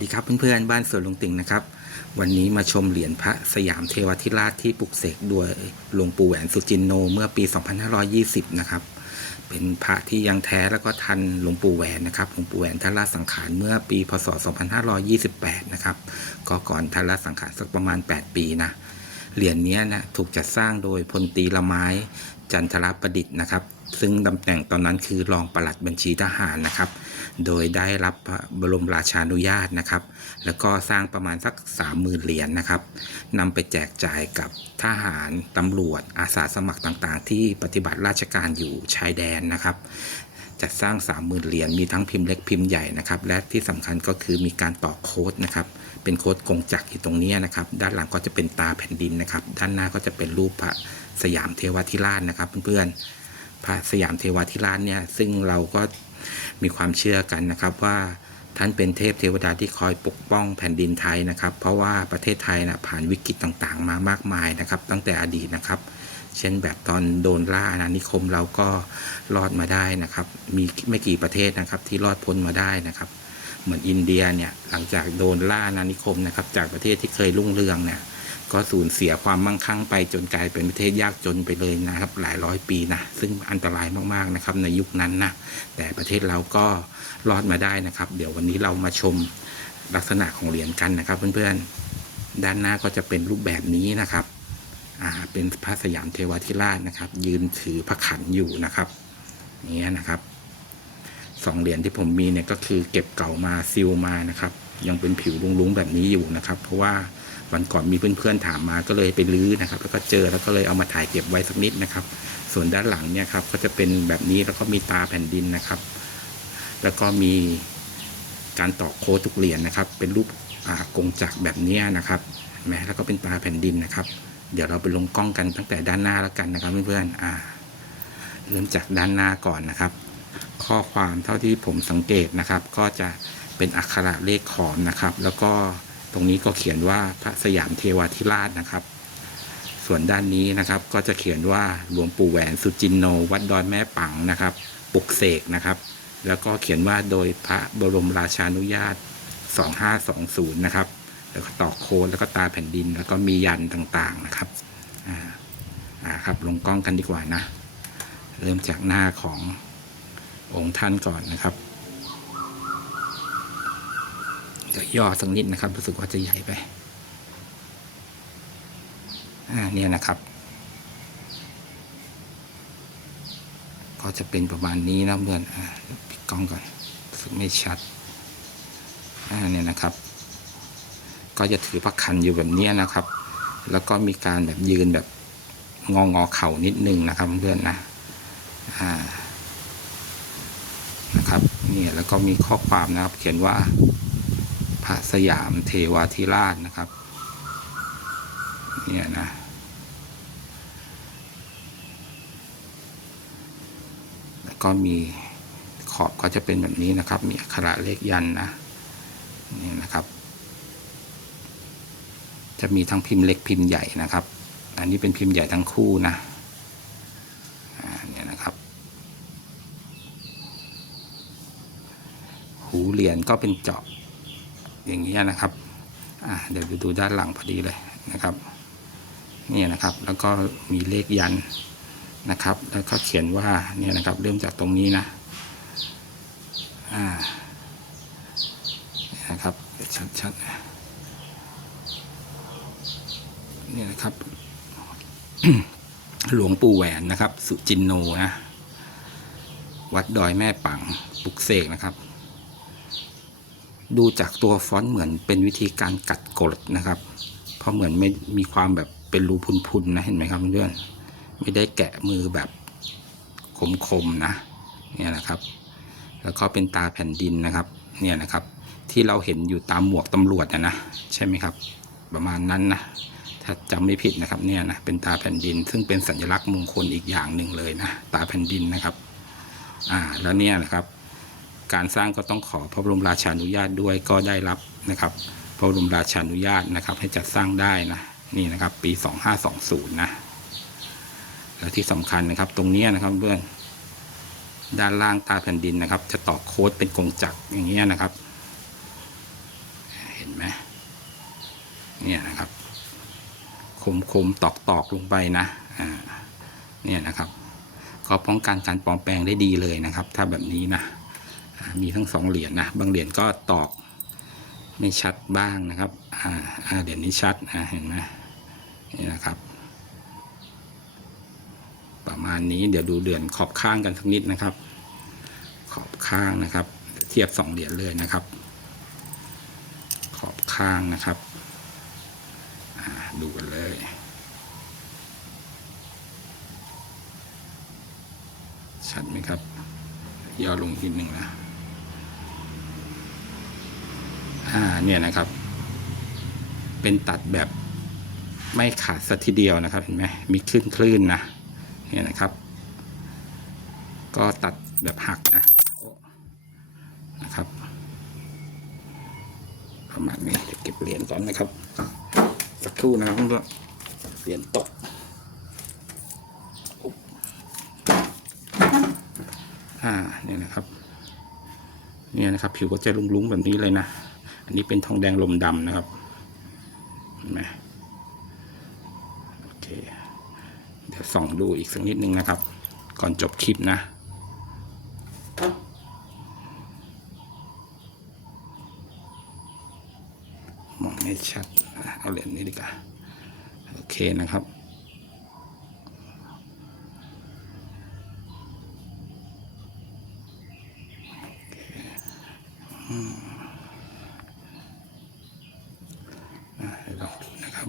ดีครับเพื่อนๆบ้านสวนลุงติ่งนะครับ วันนี้มาชมเหรียญพระสยามเทวทิราชที่ปลุกเสกโดยหลวงปู่แหวนสุจินโนเมื่อปี 2520 นะครับ เป็นพระที่ยังแท้แล้วก็ทันหลวงปู่แหวนนะครับหลวงปู่แหวนท่านละสังขารเมื่อปีพศ 2528 นะครับก็ก่อนท่านละสังขารสักประมาณ 8 ปีนะเหรียญนี้นะถูกจัดสร้างโดยพลตีละไม้จันทรประดิษฐ์นะครับ ซึ่งตำแหน่งตอนนั้นคือรองปลัดบัญชีทหารนะครับ โดยได้รับพระบรมราชานุญาตนะครับ แล้วก็สร้างประมาณสัก 30,000 เหรียญนะครับนำไปแจกจ่ายกับทหารตำรวจอาสาสมัครต่างๆ ที่ปฏิบัติราชการอยู่ชายแดนนะครับจัดสร้าง 30,000 เหรียญ มีทั้งพิมพ์เล็กพิมพ์ใหญ่นะครับ และที่สำคัญก็คือมีการต่อโค้ดนะครับ เป็นโค้ดกงจักรอยู่ตรงนี้นะครับ ด้านหลังก็จะเป็นตาแผ่นดินนะครับ ด้านหน้าก็จะเป็นรูปพระสยามเทวทิราชนะครับเพื่อนๆ พระสยามเทวาทิราชเนี่ยซึ่งเราก็มีความเชื่อกันนะครับว่าท่านเป็นเทพเทวดาที่คอยปกป้องแผ่นดินไทยนะครับ เพราะว่าประเทศไทยนะผ่านวิกฤตต่างๆ มามากมายนะครับ ตั้งแต่อดีตนะครับ เช่นแบบตอนโดนล่าอาณานิคมเราก็รอดมาได้นะครับ มีไม่กี่ประเทศนะครับที่รอดพ้นมาได้นะครับ เหมือนอินเดียเนี่ยหลังจากโดนล่าอาณานิคมนะครับ จากประเทศที่เคยรุ่งเรืองเนี่ย ก็สูญเสียความมั่งคั่งไปจนกลายเป็นประเทศยากจนไปเลยนะครับ หลายร้อยปีนะซึ่งอันตรายมากๆนะครับในยุคนั้นนะแต่ประเทศเราก็รอดมาได้นะครับ เดี๋ยววันนี้เรามาชมลักษณะของเหรียญกันนะครับ เพื่อนๆ ด้านหน้าก็จะเป็นรูปแบบนี้นะครับเป็นพระสยามเทวทิราชนะครับ ยืนถือพระขันอยู่นะครับอย่างเงี้นะครับสองเหรียญที่ผมมีเนี่ยก็คือเก็บเก่ามาซิลมานะครับ ยังเป็นผิวลุงๆแบบนี้อยู่นะครับ เพราะว่า วันก่อนมีเพื่อนๆถามมาก็เลยไปลื้อนะครับ แล้วก็เจอแล้วก็เลยเอามาถ่ายเก็บไว้สักนิดนะครับ ส่วนด้านหลังเนี่ยครับก็จะเป็นแบบนี้แล้วก็มีตาแผ่นดินนะครับ แล้วก็มีการต่อโค้ดทุกเหรียญนะครับ เป็นรูปอากงจักรแบบนี้นะครับเห็นไหมแล้วก็เป็นตาแผ่นดินนะครับ เดี๋ยวเราไปลงกล้องกันตั้งแต่ด้านหน้าแล้วกันนะครับเพื่อนๆอ่าเริ่มจากด้านหน้าก่อนนะครับ ข้อความเท่าที่ผมสังเกตนะครับ ก็จะเป็นอักขระเลขขอมนะครับ แล้วก็ ตรงนี้ก็เขียนว่าพระสยามเทวาธิราชนะครับ ส่วนด้านนี้นะครับก็จะเขียนว่าหลวงปู่แหวนสุจินโน วัดดอนแม่ปังนะครับปลุกเสกนะครับ แล้วก็เขียนว่าโดยพระบรมราชานุญาต 2520 นะครับ แล้วก็ต่อโค้ดแล้วก็ตาแผ่นดิน แล้วก็มียันต่างๆนะครับอ่าอ่าครับลงกล้องกันดีกว่านะ เริ่มจากหน้าขององค์ท่านก่อนนะครับ เดี๋ยวย่อสักนิดนะครับ รู้สึกว่าจะใหญ่ไป อ่าเนี่ยนะครับ ก็จะเป็นประมาณนี้นะเพื่อนอ่าปิดกล้องก่อนรู้สึกไม่ชัด อ่าเนี่ยนะครับ ก็จะถือพระคันอยู่แบบเนี้ยนะครับ แล้วก็มีการแบบยืนแบบงองอเข่านิดนึงนะครับเพื่อนนะ อ่านะครับเนี่ยแล้วก็มีข้อความนะครับ เขียนว่า ระสยามเทวาธิราชนะครับ เนี่ยนะ แล้วก็มีขอบก็จะเป็นแบบนี้นะครับ มีอักขระเลขยันนะ นี่นะครับ จะมีทั้งพิมพ์เล็กพิมพ์ใหญ่นะครับ อันนี้เป็นพิมพ์ใหญ่ทั้งคู่นะอ่าเนี่ยนะครับ หูเหรียญก็เป็นเจาะ อย่างนี้ยนะครับเดี๋ยวดูด้านหลังพอดีเลยนะครับนี่นะครับแล้วก็มีเลขยันนะครับ แล้วก็เขียนว่าเนี่ยนะครับเริ่มจากตรงนี้นะอ่านะครับชัดๆนะเนี่ยนะครับ หลวงปู่แหวนนะครับ สุจินโนนะ วัดดอยแม่ปังปลุกเสกนะครับ ดูจากตัวฟอนต์เหมือนเป็นวิธีการกัดกรดนะครับ เพราะเหมือนไม่มีความแบบเป็นรูพุนๆนะเห็นไหมครับเพื่อนไม่ได้แกะมือแบบคมๆนะเนี่ยนะครับ แล้วก็เป็นตาแผ่นดินนะครับเนี่ยนะครับ ที่เราเห็นอยู่ตามหมวกตำรวจนะนะใช่ไหมครับ ประมาณนั้นนะถ้าจำไม่ผิดนะครับเนี่ยนะเป็นตาแผ่นดิน ซึ่งเป็นสัญลักษณ์มงคลอีกอย่างหนึ่งเลยนะตาแผ่นดินนะครับอ่าแล้วเนี่ยนะครับ การสร้างก็ต้องขอพระบรมราชานุญาตด้วยก็ได้รับนะครับพระบรมราชานุญาตนะครับ ให้จัดสร้างได้นะนี่นะครับ ปี 2520 นะ แล้วที่สำคัญนะครับตรงนี้นะครับเพื่อนด้านล่างตาแผ่นดินนะครับ จะต่อโค้ดเป็นกงจักรอย่างเงี้ยนะครับ เห็นไหมเนี่ยนะครับ คมคมตอกตอกๆลงไปนะอ่าเนี่ยนะครับ ก็ป้องกันการปลอมแปลงได้ดีเลยนะครับ ถ้าแบบนี้นะ มีทั้งสองเหรียญนะบางเหรียญก็ตอกไม่ชัดบ้างนะครับอ่าอ่าเหรียญนี้ชัดอ่าเห็นไหมนี่นะครับ ประมาณนี้เดี๋ยวดูเดือนขอบข้างกันสักนิดนะครับ ขอบข้างนะครับ เทียบสองเหรียญเลยนะครับ ขอบข้างนะครับดูกันเลยชัดไหมครับย่อลงนิดหนึ่งนะ อ่าเนี่ยนะครับ เป็นตัดแบบไม่ขาดสัทีเดียวนะครับเห็นไหมมีคลื่นคลื่นๆนะเนี่ยนะครับ ก็ตัดแบบหักนะนะครับประมาณนี้เดี๋ยวเก็บเหรียญก่อนนะครับ สักครู่นะครับเพื่อนเหรียญตกอ่าเนี่ยนะครับ เนี่ยนะครับ ผิวก็จะลุ้งๆแบบนี้เลยนะ อันนี้เป็นทองแดงลมดำนะครับเห็นไหมโอเค เดี๋ยวส่องดูอีกสักนิดนึงนะครับ ก่อนจบคลิปนะมองไม่ชัด เอาเหรียญนี้ดีกว่า โอเคนะครับอะเดี๋ยวลองดูนะครับ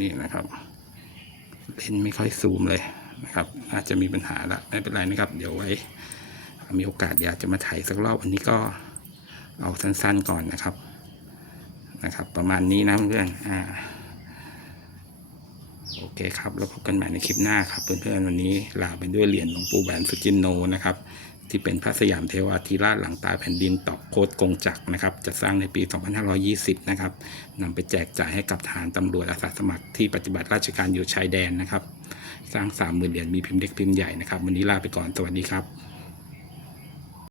นี่นะครับ เลนไม่ค่อยซูมเลยนะครับอาจจะมีปัญหาละไม่เป็นไรนะครับ เดี๋ยวไว้ มีโอกาสอยากจะมาถ่ายสักรอบอันนี้ก็เอาสั้นๆก่อนนะครับ นะครับ ประมาณนี้นะเพื่อนอ่าโอเคครับ แล้วพบกันใหม่ในคลิปหน้าครับ เพื่อนๆวันนี้ลาไปด้วยเหรียญหลวงปู่แหวนสุจินโนนะครับ ที่เป็นพระสยามเทวาธิราชหลังตายแผ่นดินตอกโคดกงจักรนะครับจะสร้างในปี 2520 นะครับนำไปแจกจ่ายให้กับทหารตำรวจอาสาสมัครที่ปฏิบัติราชการอยู่ชายแดนนะครับ สร้าง 30,000 เหรียญมีพิมพ์เล็กพิมพ์ใหญ่นะครับ วันนี้ลาไปก่อนสวัสดีครับ